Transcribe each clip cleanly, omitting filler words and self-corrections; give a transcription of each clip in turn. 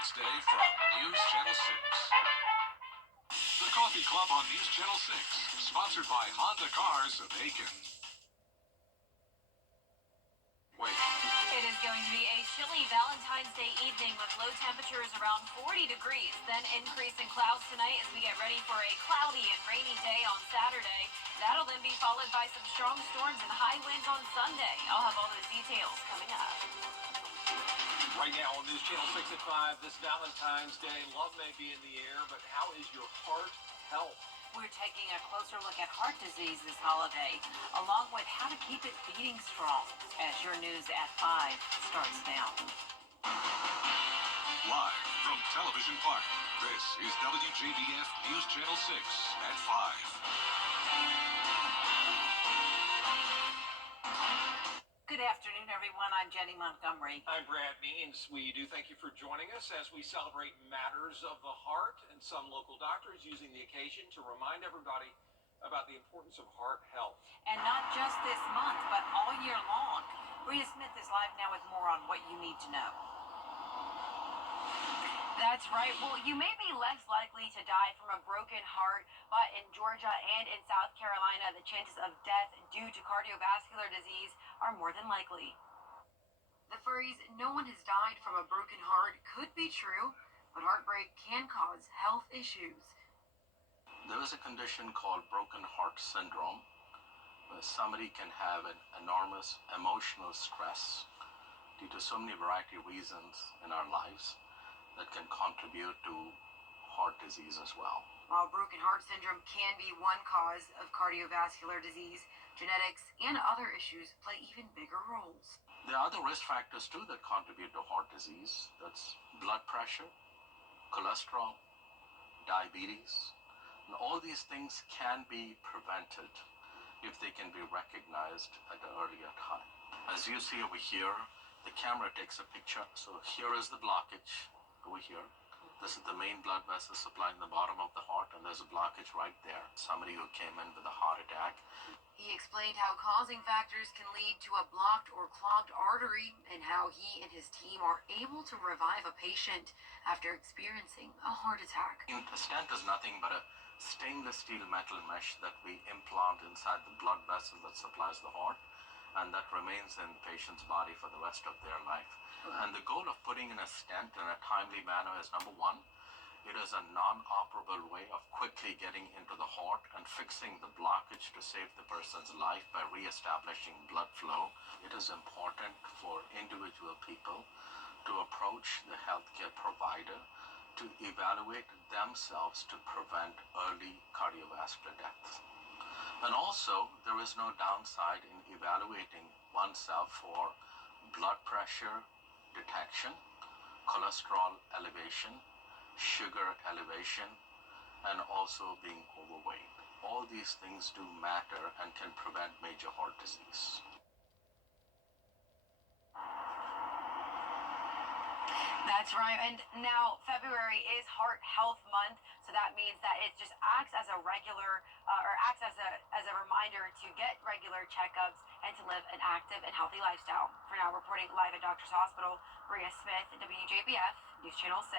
Valentine's Day from News Channel 6. The Coffee Club on News Channel 6, sponsored by Honda Cars of Aiken. Wait. It is going to be a chilly Valentine's Day evening with low temperatures around 40 degrees, then increase in clouds tonight as we get ready for a cloudy and rainy day on Saturday. That'll then be followed by some strong storms and high winds on Sunday. I'll have all those details coming up. Right now on News Channel 6 at 5, this Valentine's Day, love may be in the air, but how is your heart health? We're taking a closer look at heart disease this holiday, along with how to keep it beating strong, as your news at 5 starts now. Live from Television Park, this is WJBF News Channel 6 at 5. Good afternoon, everyone. I'm Jenny Montgomery. I'm Brad Means. We do thank you for joining us as we celebrate matters of the heart, and some local doctors using the occasion to remind everybody about the importance of heart health. And not just this month, but all year long. Rita Smith is live now with more on what you need to know. That's right. Well, you may be less likely to die from a broken heart, but in Georgia and in South Carolina, the chances of death due to cardiovascular disease are more than likely. The phrase, "no one has died from a broken heart," could be true, but heartbreak can cause health issues. There is a condition called broken heart syndrome, where somebody can have an enormous emotional stress due to so many variety of reasons in our lives that can contribute to heart disease as well. While broken heart syndrome can be one cause of cardiovascular disease, genetics and other issues play even bigger roles. There are other risk factors too that contribute to heart disease. That's blood pressure, cholesterol, diabetes. And all these things can be prevented if they can be recognized at an earlier time. As you see over here, the camera takes a picture. So here is the blockage over here. This is the main blood vessel supplying the bottom of the heart, and there's a blockage right there. Somebody who came in with a heart attack. He explained how causing factors can lead to a blocked or clogged artery and how he and his team are able to revive a patient after experiencing a heart attack. A stent is nothing but a stainless steel metal mesh that we implant inside the blood vessel that supplies the heart, and that remains in the patient's body for the rest of their life. And the goal of putting in a stent in a timely manner is, number one, it is a non-operable way of quickly getting into the heart and fixing the blockage to save the person's life by re-establishing blood flow. It is important for individual people to approach the healthcare provider to evaluate themselves to prevent early cardiovascular deaths. And also, there is no downside in evaluating oneself for blood pressure detection, cholesterol elevation, sugar elevation, and also being overweight. All these things do matter and can prevent major heart disease. That's right. And now February is Heart Health Month, so that means that it just acts as a regular acts as a reminder to get regular checkups and to live an active and healthy lifestyle. For now, reporting live at Doctor's Hospital, Maria Smith, WJBF News Channel 6.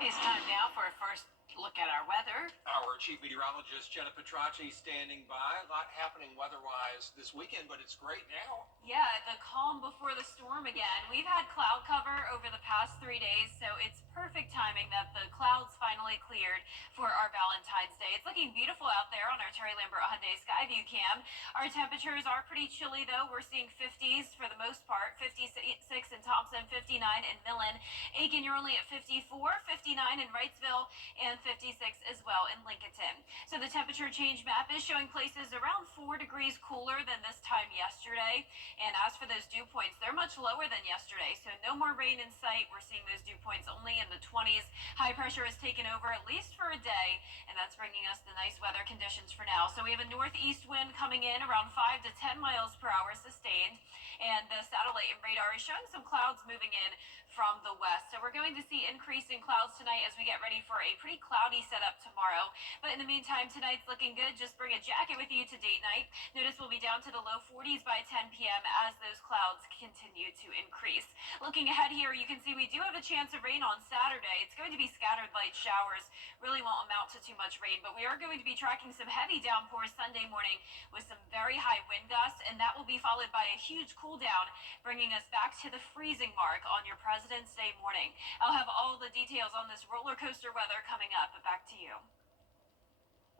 It's time now for a first look at our weather. Our chief meteorologist, Jenna Petracci, standing by. A lot happening weather-wise this weekend, but it's great now. Yeah, the calm before the storm again. We've had cloud cover over the past 3 days, so it's perfect timing that the clouds finally cleared for our Valentine's Day. It's looking beautiful out there on our Terry Lambert Hyundai Skyview cam. Our temperatures are pretty chilly, though. We're seeing 50s for the most part. 56 in Thompson, 59 in Millen. Aiken, you're only at 54, 59 in Wrightsville, and 56 as well in Lincolnton. So the temperature change map is showing places around 4 degrees cooler than this time yesterday. And as for those dew points, they're much lower than yesterday. So no more rain in sight. We're seeing those dew points only in the 20s. High pressure has taken over at least for a day, and that's bringing us the nice weather conditions for now. So we have a northeast wind coming in around 5 to 10 miles per hour sustained. And the satellite and radar is showing some clouds moving in from from the west. So we're going to see increasing clouds tonight as we get ready for a pretty cloudy setup tomorrow. But in the meantime, tonight's looking good. Just bring a jacket with you to date night. Notice we'll be down to the low 40s by 10 p.m. as those clouds continue to increase. Looking ahead here, you can see we do have a chance of rain on Saturday. It's going to be scattered light showers. Really won't amount to too much rain, but we are going to be tracking some heavy downpours Sunday morning with some very high wind gusts, and that will be followed by a huge cool down, bringing us back to the freezing mark on your President's Day morning. I'll have all the details on this roller coaster weather coming up, but back to you.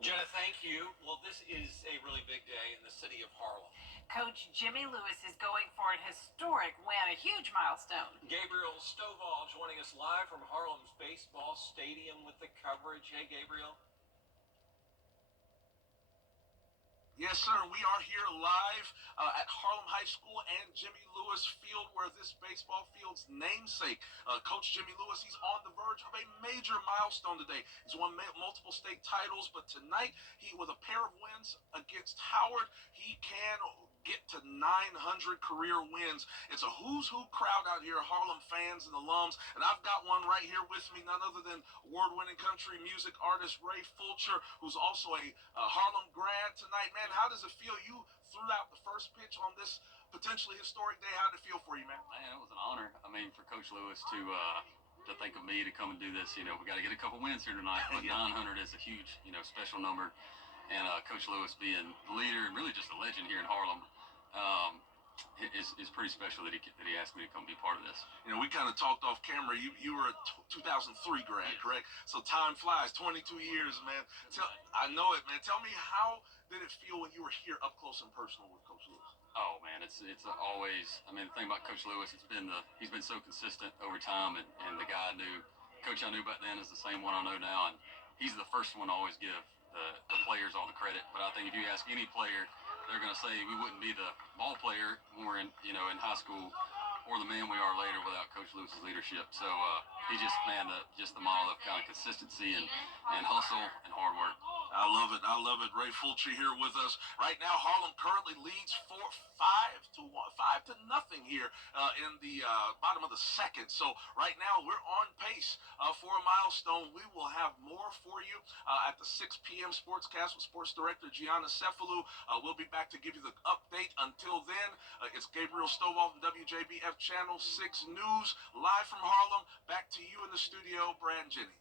Jenna, thank you. Well, this is a really big day in the city of Harlem. Coach Jimmy Lewis is going for an historic win, a huge milestone. Gabriel Stovall joining us live from Harlem's baseball stadium with the coverage. Hey, Gabriel. Yes, sir. We are here live at Harlem High School and Jimmy Lewis Field, where this baseball field's namesake, Coach Jimmy Lewis, he's on the verge of a major milestone today. He's won multiple state titles, but tonight, with a pair of wins against Howard, he can get to 900 career wins. It's a who's who crowd out here, Harlem fans and alums, and I've got one right here with me, none other than award-winning country music artist Ray Fulcher, who's also a Harlem grad tonight. Man, how does it feel? You threw out the first pitch on this potentially historic day. How did it feel for you, man? Man, it was an honor. I mean, for Coach Lewis to think of me to come and do this. You know, we got to get a couple wins here tonight. But 900 is a huge, special number. And Coach Lewis being the leader and really just a legend here in Harlem, is pretty special that he asked me to come be part of this. You know, we kind of talked off camera. You were a 2003 grad, correct? So time flies. 22 years, man. I know it, man. Tell me, how did it feel when you were here up close and personal with Coach Lewis? Oh man, it's always. I mean, the thing about Coach Lewis, he's been so consistent over time, and the guy Coach I knew back then is the same one I know now, and he's the first one to always give the players all the credit. But I think if you ask any player, they're going to say we wouldn't be the ball player when we're in high school, or the man we are later without Coach Lewis's leadership. So he just the model of kind of consistency and hustle and hard work. I love it. I love it. Ray Fulcher here with us right now. Harlem currently leads 5-0 here in the bottom of the second. So right now we're on pace for a milestone. We will have more for you at the 6 p.m. Sportscast with Sports Director Gianna Cephalou. We'll be back to give you the update. Until then, it's Gabriel Stovall from WJBF Channel 6 News, live from Harlem. Back to you in the studio, Brad and Jenny.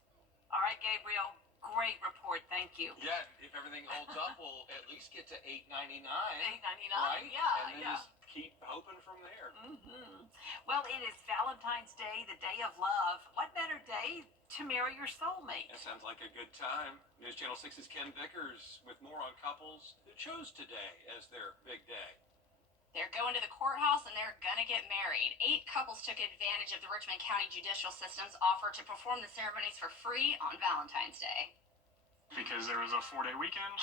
All right, Gabriel. Great report. Thank you. Yeah, if everything holds up, we'll at least get to 899. 899, right? yeah, and then yeah. just keep hoping from there. Well, it is Valentine's Day, the day of love. What better day to marry your soulmate? That sounds like a good time. News Channel 6's Ken Vickers with more on couples who chose today as their big day. They're going to the courthouse and they're going to get married. 8 couples took advantage of the Richmond County judicial system's offer to perform the ceremonies for free on Valentine's Day. Because there was a 4-day weekend.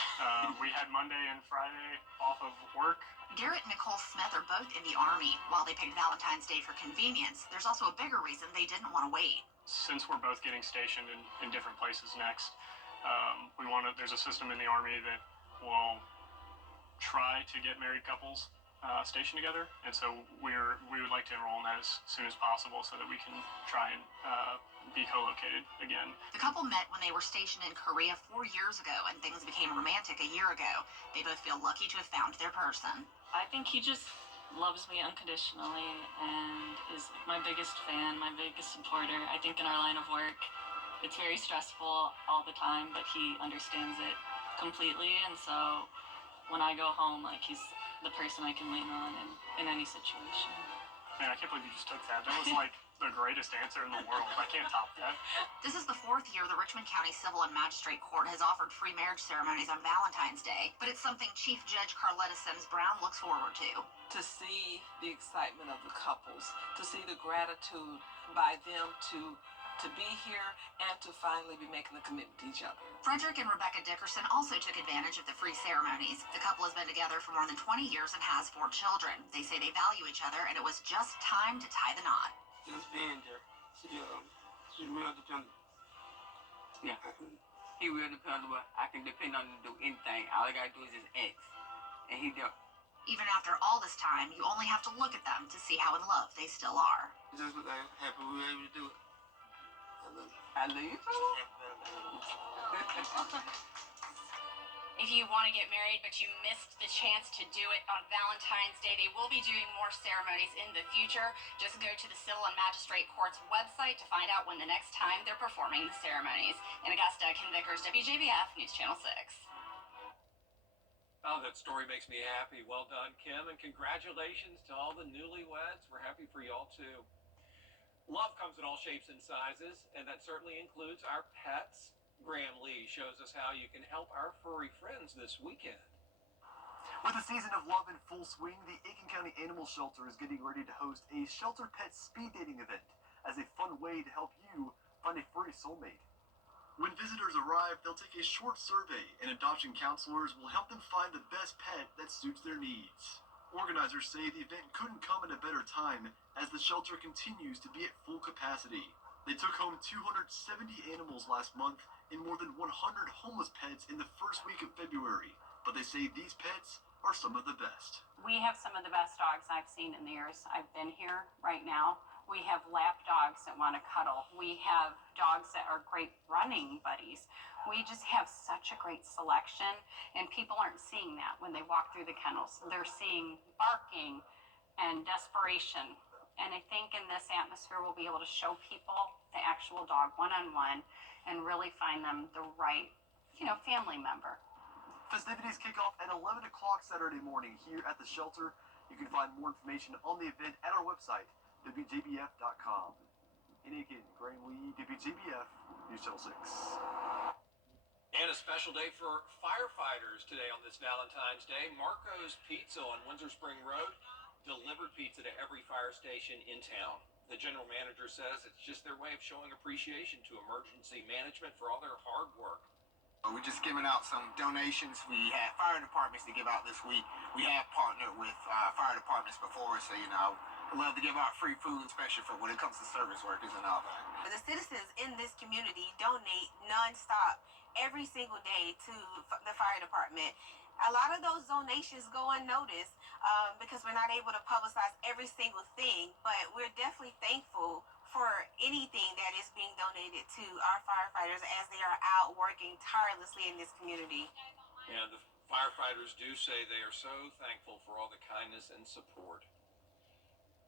We had Monday and Friday off of work. Garrett and Nicole Smith are both in the Army. While they picked Valentine's Day for convenience, there's also a bigger reason they didn't want to wait. Since we're both getting stationed in different places next, there's a system in the Army that will try to get married couples stationed together, and so we would like to enroll in that as soon as possible so that we can try and be co-located again. The couple met when they were stationed in Korea 4 years ago, and things became romantic a year ago. They both feel lucky to have found their person. I think he just loves me unconditionally and is my biggest fan, my biggest supporter. I think in our line of work, it's very stressful all the time, but he understands it completely, and so when I go home, he's the person I can lean on in any situation. Man, I can't believe you just took that. That was the greatest answer in the world. I can't top that. This is the 4th year the Richmond County Civil and Magistrate Court has offered free marriage ceremonies on Valentine's Day, but it's something Chief Judge Carletta Sims Brown looks forward to. To see the excitement of the couples, to see the gratitude by them to be here and to finally be making a commitment to each other. Frederick and Rebecca Dickerson also took advantage of the free ceremonies. The couple has been together for more than 20 years and has 4 children. They say they value each other, and it was just time to tie the knot. Just being there, she's real dependent. Yeah, he real dependable. I can depend on him to do anything. All I gotta do is just ask, and he do. Even after all this time, you only have to look at them to see how in love they still are. Just look like happy we were able to do it. I love you. If you want to get married but you missed the chance to do it on Valentine's Day, they will be doing more ceremonies in the future. Just go to the Civil and Magistrate Court's website to find out when the next time they're performing the ceremonies. In Augusta, Kim Vickers, WJBF News Channel 6. Oh, that story makes me happy. Well done, Kim, and congratulations to all the newlyweds. We're happy for y'all, too. Love comes in all shapes and sizes, and that certainly includes our pets. Graham Lee shows us how you can help our furry friends this weekend. With the season of love in full swing, the Aiken County Animal Shelter is getting ready to host a shelter pet speed dating event as a fun way to help you find a furry soulmate. When visitors arrive, they'll take a short survey, and adoption counselors will help them find the best pet that suits their needs. Organizers say the event couldn't come at a better time as the shelter continues to be at full capacity. They took home 270 animals last month and more than 100 homeless pets in the first week of February. But they say these pets are some of the best. We have some of the best dogs I've seen in the years I've been here right now. We have lap dogs that want to cuddle. We have dogs that are great running buddies. We just have such a great selection, and people aren't seeing that when they walk through the kennels. They're seeing barking and desperation. And I think in this atmosphere, we'll be able to show people the actual dog one-on-one and really find them the right, family member. Festivities kick off at 11 o'clock Saturday morning here at the shelter. You can find more information on the event at our website, WJBF.com. In Aiken, Graham Lee, WJBF, News Channel 6. And a special day for firefighters today on this Valentine's Day. Marco's Pizza on Windsor Spring Road delivered pizza to every fire station in town. The general manager says it's just their way of showing appreciation to emergency management for all their hard work. We're just giving out some donations. We have fire departments to give out this week. We have partnered with fire departments before, so we love to give out free food, especially for when it comes to service workers and all that. The citizens in this community donate nonstop every single day to the fire department. A lot of those donations go unnoticed because we're not able to publicize every single thing, but we're definitely thankful for anything that is being donated to our firefighters as they are out working tirelessly in this community. And the firefighters do say they are so thankful for all the kindness and support.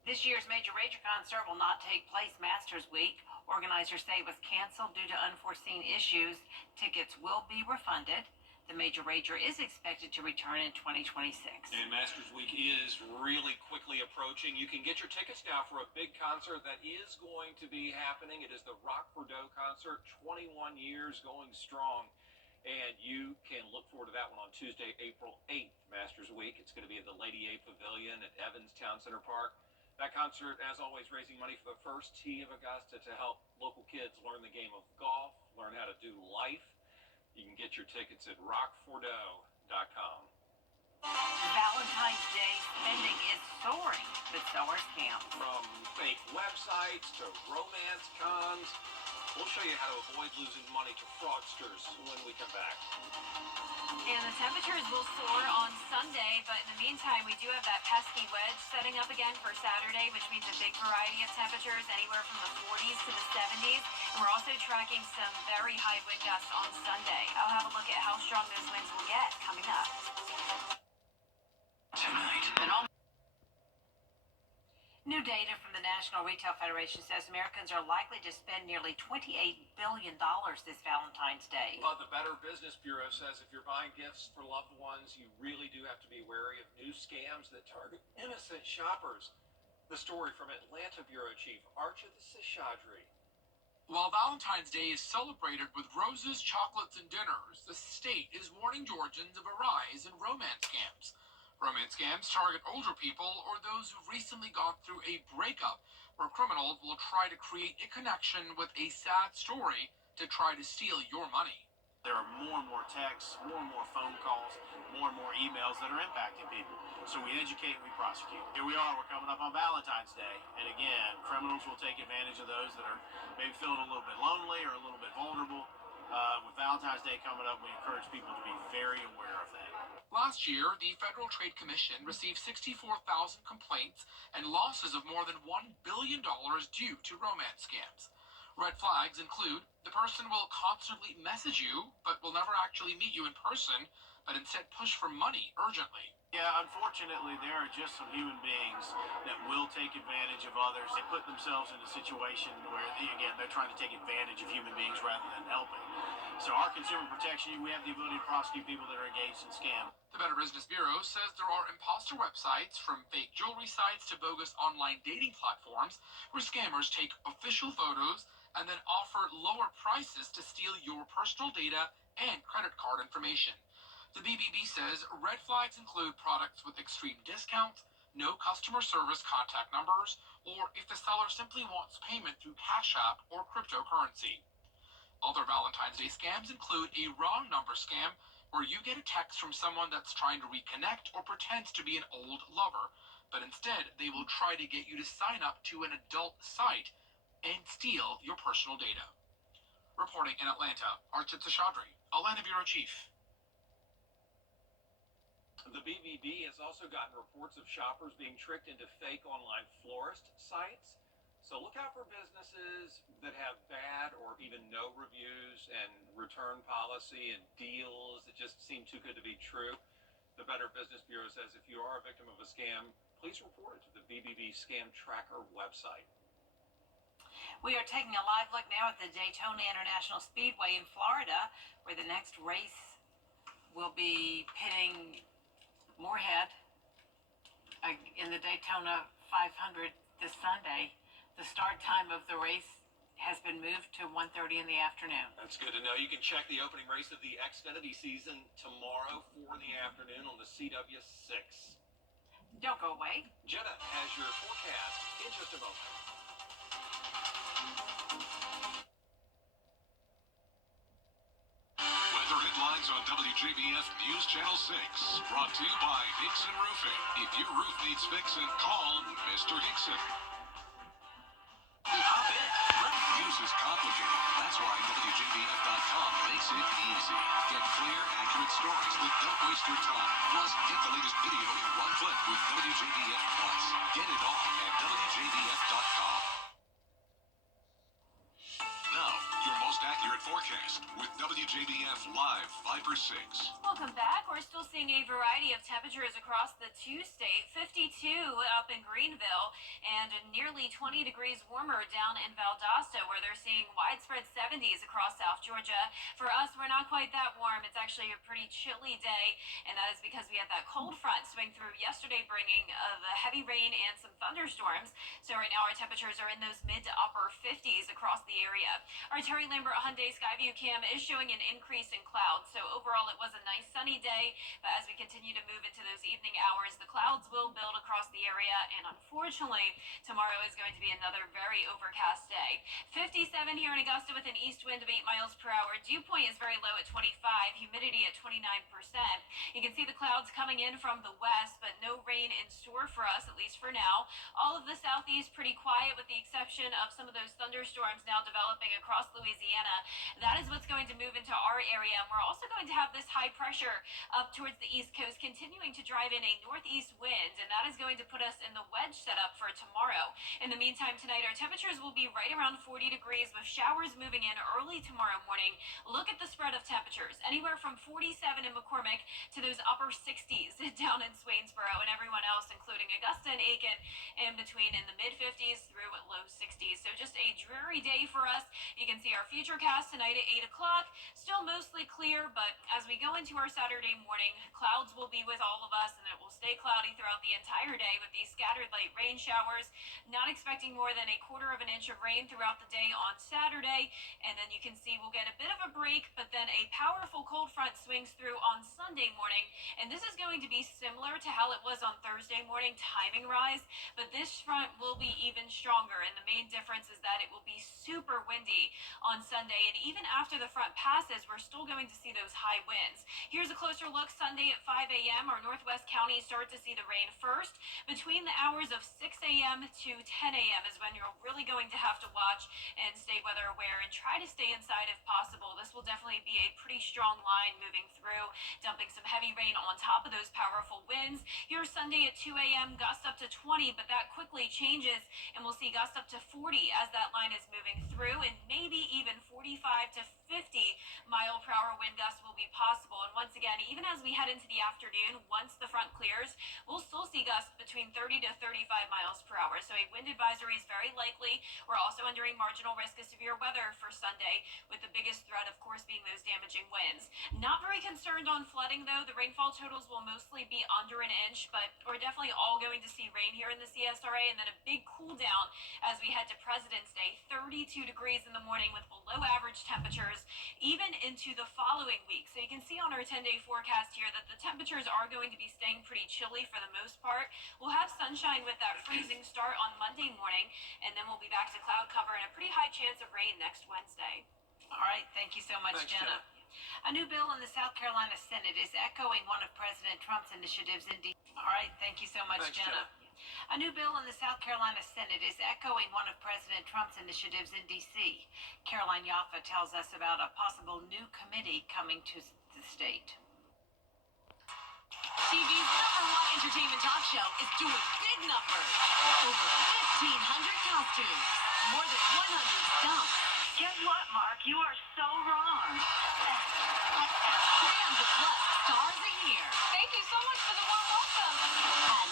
This year's Major Rager concert will not take place Masters Week. Organizers say it was canceled due to unforeseen issues. Tickets will be refunded. The Major Rager is expected to return in 2026. And Masters Week is really quickly approaching. You can get your tickets now for a big concert that is going to be happening. It is the Rock Bordeaux concert, 21 years going strong. And you can look forward to that one on Tuesday, April 8th, Masters Week. It's going to be at the Lady A Pavilion at Evans Town Center Park. That concert, as always, raising money for the First Tee of Augusta to help local kids learn the game of golf, learn how to do life. You can get your tickets at rockfordeaux.com. Valentine's Day spending is soaring, but so are scams. From fake websites to romance cons, we'll show you how to avoid losing money to fraudsters when we come back. And the temperatures will soar on Sunday, but in the meantime, we do have that pesky wedge setting up again for Saturday, which means a big variety of temperatures, anywhere from the 40s to the 70s. And we're also tracking some very high wind gusts on Sunday. I'll have a look at how strong those winds will get coming up. Tonight. New data from the National Retail Federation says Americans are likely to spend nearly $28 billion this Valentine's Day. But the Better Business Bureau says if you're buying gifts for loved ones, you really do have to be wary of new scams that target innocent shoppers. The story from Atlanta Bureau Chief Archit Seshadri. While Valentine's Day is celebrated with roses, chocolates, and dinners, the state is warning Georgians of a rise in romance scams. Romance scams target older people or those who've recently gone through a breakup, where criminals will try to create a connection with a sad story to try to steal your money. There are more and more texts, more and more phone calls, more and more emails that are impacting people. So we educate and we prosecute. Here we are, we're coming up on Valentine's Day. And again, criminals will take advantage of those that are maybe feeling a little bit lonely or a little bit vulnerable. With Valentine's Day coming up, we encourage people to be very aware of that. Last year, the Federal Trade Commission received 64,000 complaints and losses of more than $1 billion due to romance scams. Red flags include the person will constantly message you but will never actually meet you in person, but instead push for money urgently. Yeah, unfortunately, there are just some human beings that will take advantage of others. They put themselves in a situation where, again, they're trying to take advantage of human beings rather than helping. So our consumer protection, we have the ability to prosecute people that are engaged in scams. The Better Business Bureau says there are imposter websites, from fake jewelry sites to bogus online dating platforms, where scammers take official photos and then offer lower prices to steal your personal data and credit card information. The BBB says red flags include products with extreme discounts, no customer service contact numbers, or if the seller simply wants payment through Cash App or cryptocurrency. Other Valentine's Day scams include a wrong number scam, where you get a text from someone that's trying to reconnect or pretends to be an old lover, but instead they will try to get you to sign up to an adult site and steal your personal data. Reporting in Atlanta, Archit Seshadri, Atlanta Bureau Chief. The BBB has also gotten reports of shoppers being tricked into fake online florist sites. So look out for businesses that have bad or even no reviews and return policy and deals that just seem too good to be true. The Better Business Bureau says if you are a victim of a scam, please report it to the BBB Scam Tracker website. We are taking a live look now at the Daytona International Speedway in Florida, where the next race will be pitting Moorhead in the Daytona 500 this Sunday. The start time of the race has been moved to 1:30 in the afternoon. That's good to know. You can check the opening race of the Xfinity season tomorrow, 4 in the afternoon on the CW6. Don't go away. Jenna has your forecast in just a moment. Weather headlines on WJBF News Channel 6. Brought to you by Hickson Roofing. If your roof needs fixing, call Mr. Hickson. Hop in. News is complicated. That's why WJBF.com makes it easy. Get clear, accurate stories that don't waste your time. Plus, get the latest video in one click with WJBF Plus. Get it all at WJBF.com. Now, your most accurate forecast with WJBF Live Viper 6. Welcome back. We're still seeing a variety of temperatures across the two-state. 52 up in Greenville and nearly 20 degrees warmer down in Valdosta, where they're seeing widespread 70s across South Georgia. For us, we're not quite that warm. It's actually a pretty chilly day, and that is because we had that cold front swing through yesterday, bringing the heavy rain and some thunderstorms. So right now our temperatures are in those mid to upper 50s across the area. Our Terry Lambert Hyundai Skyview cam is showing an increase in clouds. So overall, it was a nice sunny day, but as we continue to move into those evening hours, the clouds will build across the area, and unfortunately, tomorrow is going to be another very overcast day. 57 here in Augusta with an east wind of 8 miles per hour. Dew point is very low at 25, humidity at 29%. You can see the clouds coming in from the west, but no rain in store for us, at least for now. All of the southeast pretty quiet, with the exception of some of those thunderstorms now developing across Louisiana. That is what's going to move into our area, and we're also going to have this high pressure up towards the east coast continuing to drive in a northeast wind, and that is going to put us in the wedge setup for tomorrow. In the meantime, tonight our temperatures will be right around 40 degrees with showers moving in early tomorrow morning. Look at the spread of temperatures, anywhere from 47 in McCormick to those upper 60s down in Swainsboro, and everyone else, including Augusta and Aiken, in between in the mid-50s through low 60s. So just a dreary day for us. You can see our futurecast tonight at 8 o'clock. Still mostly clear, but as we go into our Saturday morning, clouds will be with all of us, and it will stay cloudy throughout the entire day with these scattered light rain showers. Not expecting more than 1/4 inch of rain throughout the day on Saturday, and then you can see we'll get a bit of a break, but then a powerful cold front swings through on Sunday morning, and this is going to be similar to how it was on Thursday morning, timing rise, but this front will be even stronger, and the main difference is that it will be super windy on Sunday, and even after the front passes, as we're still going to see those high winds. Here's a closer look Sunday at 5 a.m. Our northwest counties start to see the rain first. Between the hours of 6 a.m. to 10 a.m. is when you're really going to have to watch and stay weather aware and try to stay inside if possible. This will definitely be a pretty strong line moving through, dumping some heavy rain on top of those powerful winds. Here's Sunday at 2 a.m. gusts up to 20, but that quickly changes and we'll see gusts up to 40 as that line is moving through, and maybe even 45 to 50 mile per hour wind gusts will be possible. And once again, even as we head into the afternoon, once the front clears, we'll still see gusts between 30 to 35 miles per hour. So a wind advisory is very likely. We're also under a marginal risk of severe weather for Sunday, with the biggest threat, of course, being those damaging winds. Not very concerned on flooding, though. The rainfall totals will mostly be under an inch, but we're definitely all going to see rain here in the CSRA, and then a big cool down as we head to President's Day. 32 degrees in the morning with below average temperatures even into the following week. So you can see on our 10-day forecast here that the temperatures are going to be staying pretty chilly for the most part. We'll have sunshine with that freezing start on Monday morning, and then we'll be back to cloud cover and a pretty high chance of rain next Wednesday. All right, thank you so much, Thanks, Jenna. A new bill in the South Carolina Senate is echoing one of President Trump's initiatives in D.C. All right, thank you so much, Thanks, Jenna. A new bill in the South Carolina Senate is echoing one of President Trump's initiatives in D.C. Caroline Yaffa tells us about a possible new committee coming to the state. TV's #1 entertainment talk show is doing big numbers. Over 1,500 costumes, more than 100 stunts. Guess what, Mark? You are so wrong. 300 plus stars a year. Thank you so much for the warm welcome. And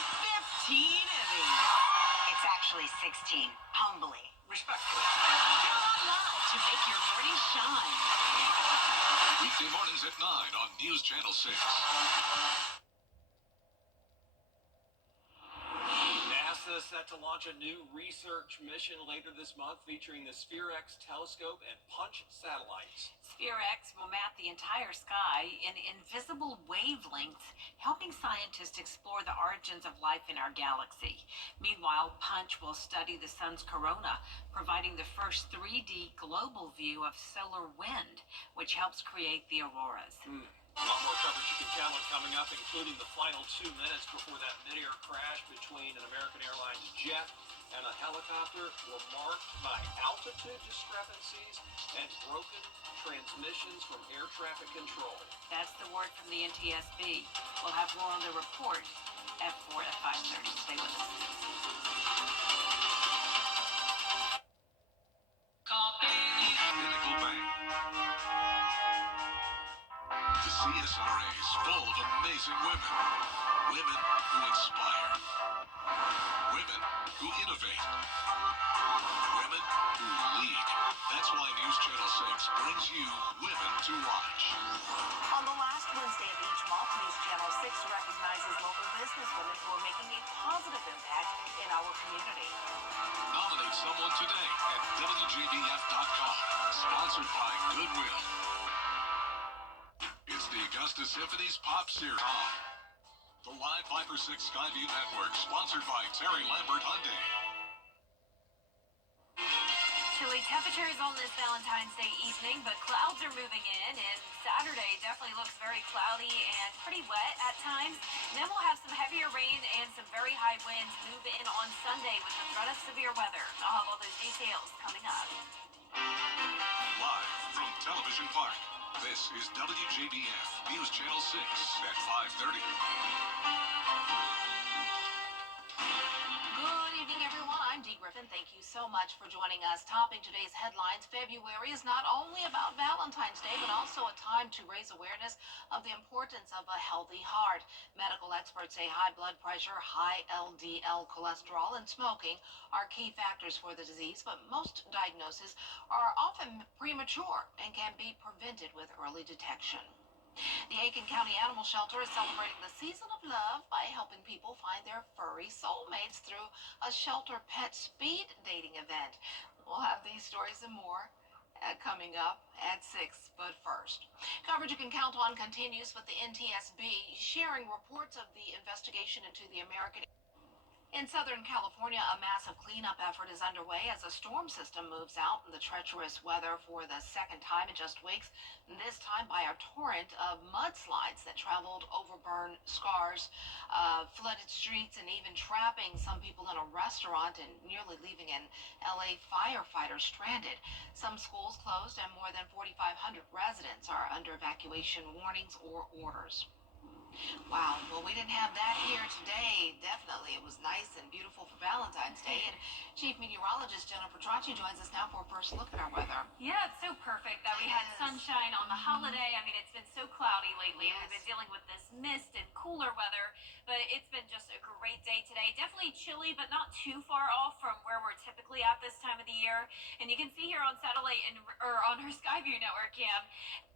15 Emmys. It's actually 16, humbly. Respectfully. You're on live to make your morning shine. Weekday mornings at 9 on News Channel 6. NASA is set to launch a new research mission later this month featuring the Sphere-X telescope and Punch satellites. Sphere-X will map the entire sky in invisible wavelengths, helping scientists explore the origins of life in our galaxy. Meanwhile, Punch will study the sun's corona, providing the first 3D global view of solar wind, which helps create the auroras. A lot more coverage you can count on coming up, including the final 2 minutes before that mid-air crash between an American Airlines jet and a helicopter were marked by altitude discrepancies and broken transmissions from air traffic control. That's the word from the NTSB. We'll have more on the report at 4 at 5:30. Stay with us. Pinnacle Bank. The CSRA is full of amazing women. Women who inspire. Women who innovate. Women who lead. That's why News Channel 6 brings you Women to Watch. On the last Wednesday of each month, News Channel 6 recognizes local businesswomen who are making a positive impact in our community. Nominate someone today at WJBF.com. Sponsored by Goodwill. It's the Augusta Symphony's Pop Series. The Live 5 or 6 Skyview Network, sponsored by Terry Lambert Hyundai. Chilly temperatures on this Valentine's Day evening, but clouds are moving in, and Saturday definitely looks very cloudy and pretty wet at times. And then we'll have some heavier rain and some very high winds move in on Sunday with the threat of severe weather. I'll have all those details coming up. Live from Television Park, this is WJBF News Channel 6 at 5:30. Good evening, everyone. I'm Dee Griffin. Thank you so much for joining us. Topping today's headlines, February is not only about Valentine's Day, but also a time to raise awareness of the importance of a healthy heart. Medical experts say high blood pressure, high LDL cholesterol, and smoking are key factors for the disease, but most diagnoses are often premature and can be prevented with early detection. The Aiken County Animal Shelter is celebrating the season of love by helping people find their furry soulmates through a shelter pet speed dating event. We'll have these stories and more coming up at 6, but first. Coverage you can count on continues with the NTSB sharing reports of the investigation into the American In Southern California, a massive cleanup effort is underway as a storm system moves out in the treacherous weather for the second time in just weeks, this time by a torrent of mudslides that traveled over burned scars, flooded streets, and even trapping some people in a restaurant and nearly leaving an LA firefighter stranded. Some schools closed and more than 4,500 residents are under evacuation warnings or orders. Wow. Well, we didn't have that here today. Definitely. It was nice and beautiful for Valentine's Day. And Chief Meteorologist Jennifer Tracci joins us now for a first look at our weather. Yeah, it's so perfect that we had sunshine on the holiday. I mean, it's been so cloudy lately. Yes. We've been dealing with this mist and cooler weather, but it's been just a great day today. Definitely chilly, but not too far off from where we're typically at this time of the year. And you can see here on satellite or on our Skyview network cam,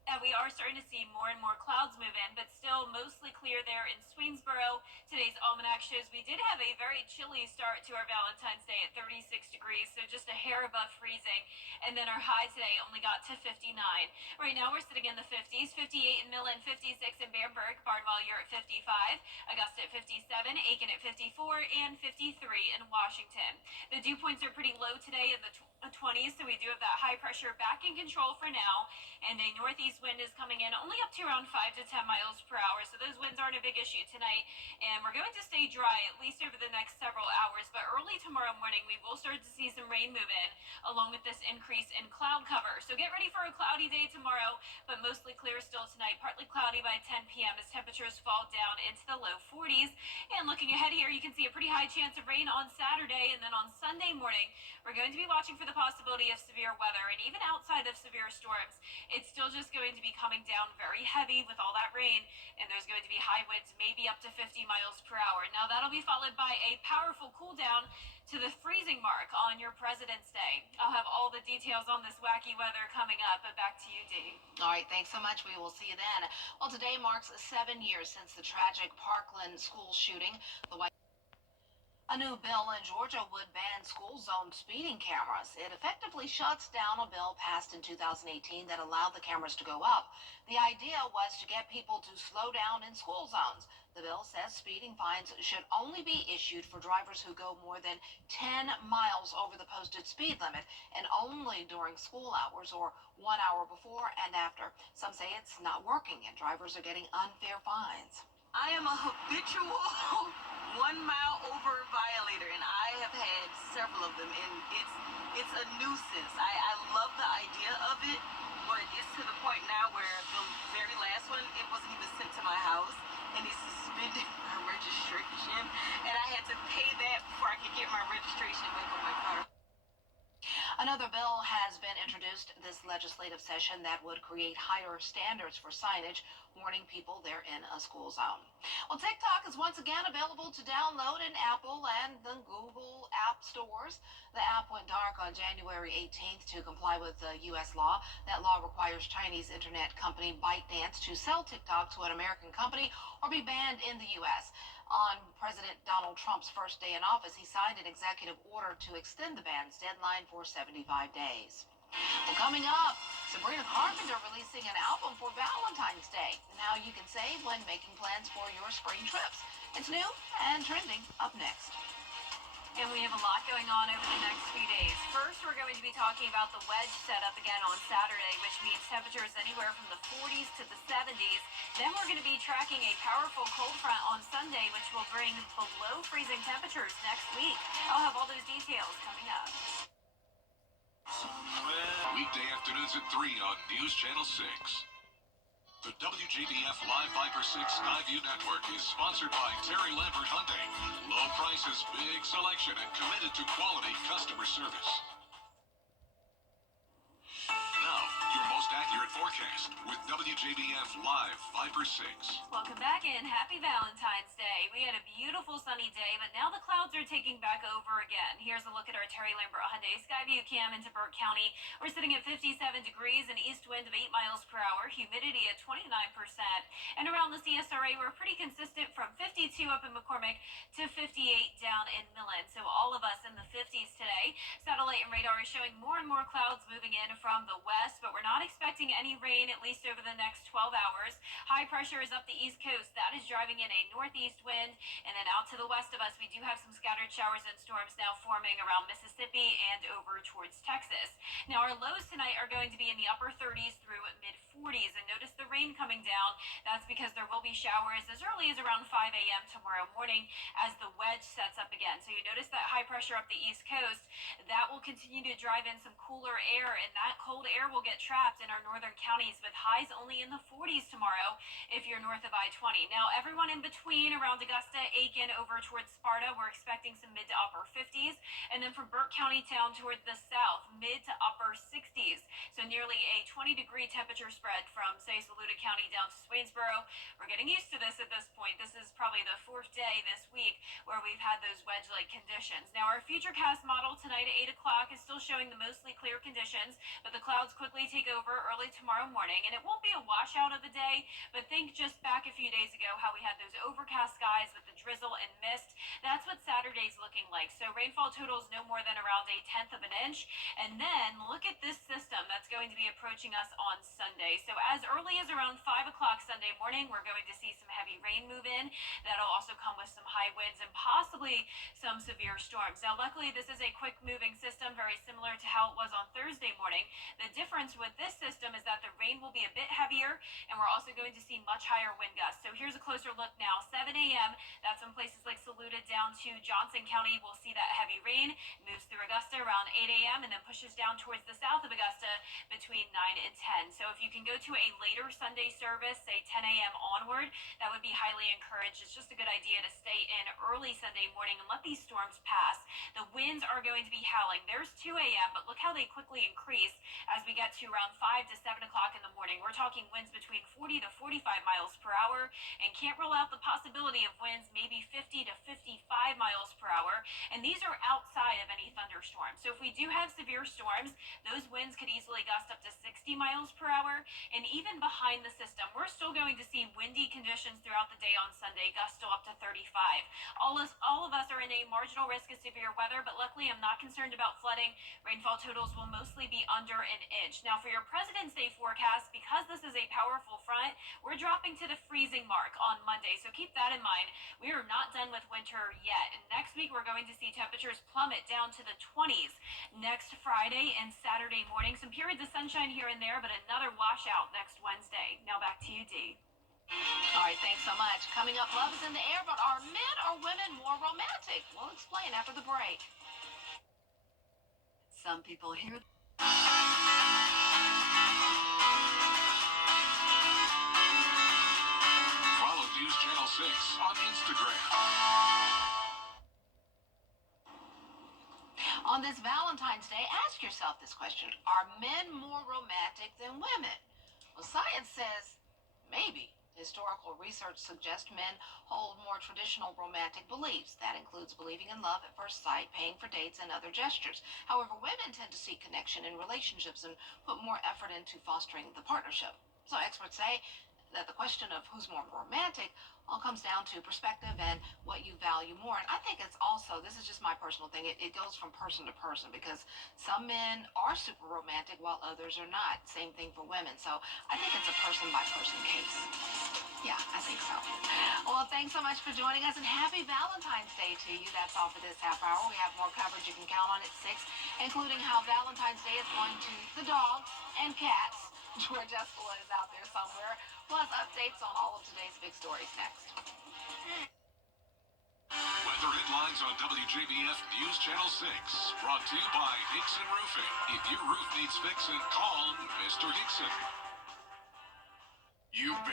and we are starting to see more and more clouds move in, but still mostly clear there in Swainsboro. Today's almanac shows we did have a very chilly start to our Valentine's Day at 36 degrees, so just a hair above freezing. And then our high today only got to 59. Right now we're sitting in the 50s, 58 in Millen, 56 in Bamberg, Barnwell, you're at 55, Augusta at 57, Aiken at 54, and 53 in Washington. The dew points are pretty low today in the 20s, so we do have that high pressure back in control for now, and a northeast wind is coming in only up to around 5 to 10 miles per hour, so those winds aren't a big issue tonight, and we're going to stay dry at least over the next several hours, but early tomorrow morning we will start to see some rain move in along with this increase in cloud cover. So get ready for a cloudy day tomorrow, but mostly clear still tonight, partly cloudy by 10 p.m. as temperatures fall down into the low 40s. And looking ahead here, you can see a pretty high chance of rain on Saturday, and then on Sunday morning we're going to be watching for the possibility of severe weather, and even outside of severe storms, it's still just going to be coming down very heavy with all that rain, and there's going to be high winds maybe up to 50 miles per hour. Now that'll be followed by a powerful cool down to the freezing mark on your President's Day. I'll have all the details on this wacky weather coming up, but back to you, Dee. All right, thanks so much. We will see you then. Well, today marks 7 years since the tragic Parkland school shooting. A new bill in Georgia would ban school zone speeding cameras. It effectively shuts down a bill passed in 2018 that allowed the cameras to go up. The idea was to get people to slow down in school zones. The bill says speeding fines should only be issued for drivers who go more than 10 miles over the posted speed limit, and only during school hours or 1 hour before and after. Some say it's not working and drivers are getting unfair fines. I am a habitual 1 mile over violator, and I have had several of them, and it's a nuisance. I love the idea of it, but it's to the point now where the very last one, it wasn't even sent to my house, and it suspended my registration, and I had to pay that before I could get my registration back on my car. Another bill has been introduced this legislative session that would create higher standards for signage, warning people they're in a school zone. Well, TikTok is once again available to download in Apple and the Google App stores. The app went dark on January 18th to comply with the U.S. law. That law requires Chinese internet company ByteDance to sell TikTok to an American company or be banned in the U.S. On President Donald Trump's first day in office, he signed an executive order to extend the ban's deadline for 75 days. Well, coming up, Sabrina Carpenter releasing an album for Valentine's Day, and how you can save when making plans for your spring trips. It's new and trending up next. And we have a lot going on over the next few days. First, we're going to be talking about the wedge setup again on Saturday, which means temperatures anywhere from the 40s to the 70s. Then we're going to be tracking a powerful cold front on Sunday, which will bring below freezing temperatures next week. I'll have all those details coming up. Weekday afternoons at 3 on News Channel 6. The WJBF Live Viper 6 Skyview Network is sponsored by Terry Lambert Hyundai. Low prices, big selection, and committed to quality customer service. Now, your most accurate forecast with WJBF Live Viper 6. Welcome back in. Happy Valentine's Day. We had a beautiful sunny day, but now the clouds are taking back over again. Here's a look at our Terry Lambert Hyundai Skyview cam into Burke County. We're sitting at 57 degrees, an east wind of 8 miles per hour, humidity at 29%. And around the CSRA, we're pretty consistent from 52 up in McCormick to 58 down in Millen. So all of us in the 50s today. Satellite and radar is showing more and more clouds moving in from the west, but we're not expecting any rain, at least over the next next 12 hours. High pressure is up the East Coast. That is driving in a northeast wind. And then out to the west of us, we do have some scattered showers and storms now forming around Mississippi and over towards Texas. Now, our lows tonight are going to be in the upper 30s through mid-40s. And notice the rain coming down. That's because there will be showers as early as around 5 a.m. tomorrow morning as the wedge sets up again. So you notice that high pressure up the East Coast. That will continue to drive in some cooler air, and that cold air will get trapped in our northern counties with highs only in the 40s tomorrow if you're north of I-20. Now, everyone in between around Augusta, Aiken, over towards Sparta, we're expecting some mid to upper 50s. And then from Burke County down toward the south, mid to upper 60s. So nearly a 20-degree temperature spread from, say, Saluda County down to Swainsboro. We're getting used to this at this point. This is probably the fourth day this week where we've had those wedge-like conditions. Now, our Futurecast model tonight at 8 o'clock is still showing the mostly clear conditions, but the clouds quickly take over early tomorrow morning, and it won't be a washout of a day, but think just back a few days ago how we had those overcast skies with the drizzle and mist. That's what Saturday's looking like. So rainfall totals no more than around 1/10 of an inch. And then look at this system that's going to be approaching us on Sunday. So as early as around 5 o'clock Sunday morning, we're going to see some heavy rain move in. That'll also come with some high winds and possibly some severe storms. Now, luckily, this is a quick moving system, very similar to how it was on Thursday morning. The difference with this system is that the rain will be a bit heavier, and we're also going to see much higher wind gusts. So here's a closer look now. 7 a.m., that's when places like Saluda down to Johnson County will see that heavy rain. It moves through Augusta around 8 a.m. and then pushes down towards the south of Augusta between 9 and 10. So if you can go to a later Sunday service, say 10 a.m. onward, that would be highly encouraged. It's just a good idea to stay in early Sunday morning and let these storms pass. The winds are going to be howling. There's 2 a.m., but look how they quickly increase as we get to around 5 to 7 o'clock in the morning. We're talking winds between 40 to 45 miles per hour, and can't rule out the possibility of winds maybe 50 to 55 miles per hour. And these are outside of any thunderstorm. So if we do have severe storms, those winds could easily gust up to 60 miles per hour. And even behind the system, we're still going to see windy conditions throughout the day on Sunday, gusts still up to 35. All of us are in a marginal risk of severe weather, but luckily I'm not concerned about flooding. Rainfall totals will mostly be under an inch. Now, for your President's Day forecast, because this is a powerful front, we're dropping to the freezing mark on Monday. So keep that in mind. We are not done with winter yet. And next week, we're going to see temperatures plummet down to the 20s. Next Friday and Saturday morning, some periods of sunshine here and there, but another washout next Wednesday. Now back to you, Dee. All right, thanks so much. Coming up, love is in the air, but are men or women more romantic? We'll explain after the break. Some people hear... Follow News Channel 6 on Instagram. On this Valentine's Day, ask yourself this question. Are men more romantic than women? Well, science says maybe. Historical research suggests men hold more traditional romantic beliefs. That includes believing in love at first sight, paying for dates, and other gestures. However, women tend to seek connection in relationships and put more effort into fostering the partnership. So experts say that the question of who's more romantic all comes down to perspective and what you value more. And I think it's also, this is just my personal thing, it goes from person to person, because some men are super romantic while others are not. Same thing for women. So I think it's a person by person case. Yeah, I think so. Well, thanks so much for joining us, and happy Valentine's Day to you. That's all for this half hour. We have more coverage you can count on at 6, including how Valentine's Day is going to the dogs and cats. George Escala is out there somewhere. Plus updates on all of today's big stories next. Weather headlines on WJBF News Channel 6. Brought to you by Hickson Roofing. If your roof needs fixing, call Mr. Hickson. You've been